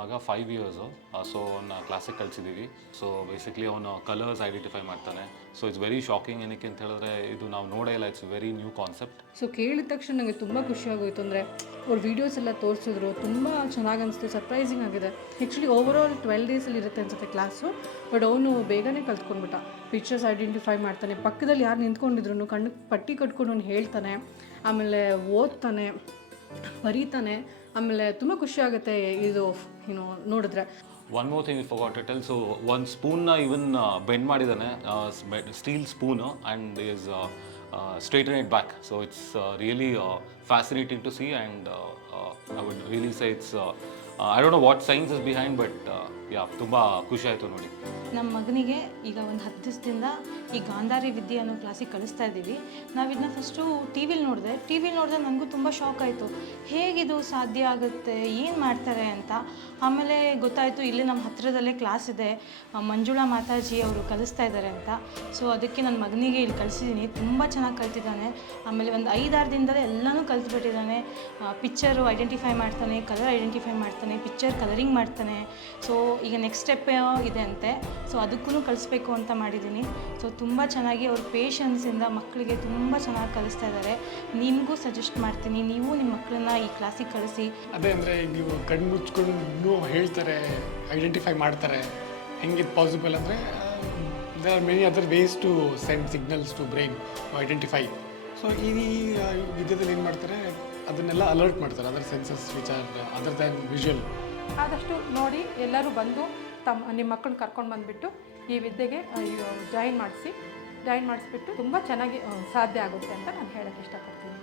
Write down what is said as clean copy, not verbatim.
ಮಗ 5 years. So ಅವನ್ನ ಕ್ಲಾಸಿಗೆ ಕಳಿಸಿದ್ದೀವಿ. ಸೊ ಬೇಸಿಕ್ಲಿ ಅವನು ಕಲರ್ಸ್ ಐಡೆಂಟಿಫೈ ಮಾಡ್ತಾನೆ. So it's very shocking. ಏನಕ್ಕೆ ಅಂತ ಹೇಳಿದ್ರೆ ಇದು ನಾವು ನೋಡೇ ಇಲ್ಲ. It's very new concept. So ಕೇಳಿದ ತಕ್ಷಣ ನನಗೆ ತುಂಬ ಖುಷಿಯಾಗೋಯಿತು. ಅಂದರೆ ಅವ್ರ ವೀಡಿಯೋಸ್ ಎಲ್ಲ ತೋರಿಸಿದ್ರು, ತುಂಬ ಚೆನ್ನಾಗಿ ಅನಿಸ್ತು, ಸರ್ಪ್ರೈಸಿಂಗ್ ಆಗಿದೆ. ಆ್ಯಕ್ಚುಲಿ ಓವರಾಲ್ 12 ಡೇಸಲ್ಲಿ ಇರುತ್ತೆ ಅನ್ಸುತ್ತೆ ಕ್ಲಾಸು. ಬಟ್ ಅವನು ಬೇಗನೆ ಕಲ್ತ್ಕೊಂಡ್ಬಿಟ್ಟ. ಪಿಕ್ಚರ್ಸ್ ಐಡೆಂಟಿಫೈ ಮಾಡ್ತಾನೆ, ಪಕ್ಕದಲ್ಲಿ ಯಾರು ನಿಂತ್ಕೊಂಡಿದ್ರು ಕಣ್ಣು ಪಟ್ಟಿ ಕಟ್ಕೊಂಡು ಅವ್ನು ಹೇಳ್ತಾನೆ, ಆಮೇಲೆ ಓದ್ತಾನೆ, ಬರೀತಾನೆ. ಆಮೇಲೆ ತುಂಬ ಖುಷಿಯಾಗುತ್ತೆ ಇದು ನೋಡಿದ್ರೆ. One more thing forgot to tell. So ಒಂದು ಸ್ಪೂನ್ನ ಇವನ್ ಬೆಂಡ್ ಮಾಡಿದ್ದಾನೆ, steel spoon, and is straighten it back. So it's really fascinating to see, and I would really say it's I don't know what science is behind, but yeah ತುಂಬ ಖುಷಿ ಆಯಿತು ನೋಡಿ. ನಮ್ಮ ಮಗನಿಗೆ ಈಗ ಒಂದು 10 ದಿವಸದಿಂದ ಈ ಗಾಂಧಾರಿ ವಿದ್ಯೆ ಅನ್ನೋ ಕ್ಲಾಸಿಗೆ ಕಳಿಸ್ತಾ ಇದ್ದೀವಿ. ನಾವು ಇದನ್ನ ಫಸ್ಟು ಟಿ ವಿಲಿ ನೋಡಿದೆ ನನಗೂ ತುಂಬ ಶಾಕ್ ಆಯಿತು. ಹೇಗಿದು ಸಾಧ್ಯ ಆಗುತ್ತೆ, ಏನು ಮಾಡ್ತಾರೆ ಅಂತ. ಆಮೇಲೆ ಗೊತ್ತಾಯಿತು ಇಲ್ಲಿ ನಮ್ಮ ಹತ್ತಿರದಲ್ಲೇ ಕ್ಲಾಸ್ ಇದೆ, ಮಂಜುಳಾ ಮಾತಾಜಿ ಅವರು ಕಲಿಸ್ತಾ ಇದ್ದಾರೆ ಅಂತ. ಸೊ ಅದಕ್ಕೆ ನನ್ನ ಮಗನಿಗೆ ಇಲ್ಲಿ ಕಳಿಸಿದ್ದೀನಿ. ತುಂಬ ಚೆನ್ನಾಗಿ ಕಲ್ತಿದ್ದಾನೆ. ಆಮೇಲೆ ಒಂದು 5-6 ದಿನದಲ್ಲೇ ಎಲ್ಲನೂ ಕಲ್ತ್ಬಿಟ್ಟಿದ್ದಾನೆ. ಪಿಕ್ಚರು ಐಡೆಂಟಿಫೈ ಮಾಡ್ತಾನೆ, ಕಲರ್ ಐಡೆಂಟಿಫೈ ಮಾಡ್ತಾನೆ, ಪಿಕ್ಚರ್ ಕಲರಿಂಗ್ ಮಾಡ್ತಾನೆ. ಸೊ ಈಗ ನೆಕ್ಸ್ಟ್ ಸ್ಟೆಪ್ ಇದೆ ಅಂತೆ. ಸೊ ಅದಕ್ಕೂ ಕಲಿಸ್ಬೇಕು ಅಂತ ಮಾಡಿದ್ದೀನಿ. ಸೊ ತುಂಬ ಚೆನ್ನಾಗಿ ಅವ್ರ ಪೇಷನ್ಸಿಂದ ಮಕ್ಕಳಿಗೆ ತುಂಬ ಚೆನ್ನಾಗಿ ಕಲಿಸ್ತಾ ಇದ್ದಾರೆ. ನಿಮಗೂ ಸಜೆಸ್ಟ್ ಮಾಡ್ತೀನಿ, ನೀವು ನಿಮ್ಮ ಮಕ್ಕಳನ್ನ ಈ ಕ್ಲಾಸಿಗೆ ಕಳಿಸಿ. ಅದೇ ಅಂದರೆ ನೀವು ಕಣ್ಣು ಮುಚ್ಕೊಂಡು ಹೇಳ್ತಾರೆ, ಐಡೆಂಟಿಫೈ ಮಾಡ್ತಾರೆ. ಹೆಂಗಿದು ಪಾಸಿಬಲ್ ಅಂದರೆ there are many other ways to send signals to brain to identify. So ಈ ವಿದ್ಯೆದಲ್ಲಿ ಏನು ಮಾಡ್ತಾರೆ, ಅದನ್ನೆಲ್ಲ ಅಲರ್ಟ್ ಮಾಡ್ತಾರೆ, other senses which are other than visual. ಆದಷ್ಟು ನೋಡಿ ಎಲ್ಲರೂ ಬಂದು ನಿಮ್ಮ ಮಕ್ಕಳನ್ನ ಕರ್ಕೊಂಡು ಬಂದುಬಿಟ್ಟು ಈ ವಿದ್ಯೆಗೆ ಜಾಯಿನ್ ಮಾಡಿಸ್ಬಿಟ್ಟು ತುಂಬ ಚೆನ್ನಾಗಿ ಸಾಧ್ಯ ಆಗುತ್ತೆ ಅಂತ ನಾನು ಹೇಳೋಕ್ಕೆ ಇಷ್ಟಪಡ್ತೀನಿ.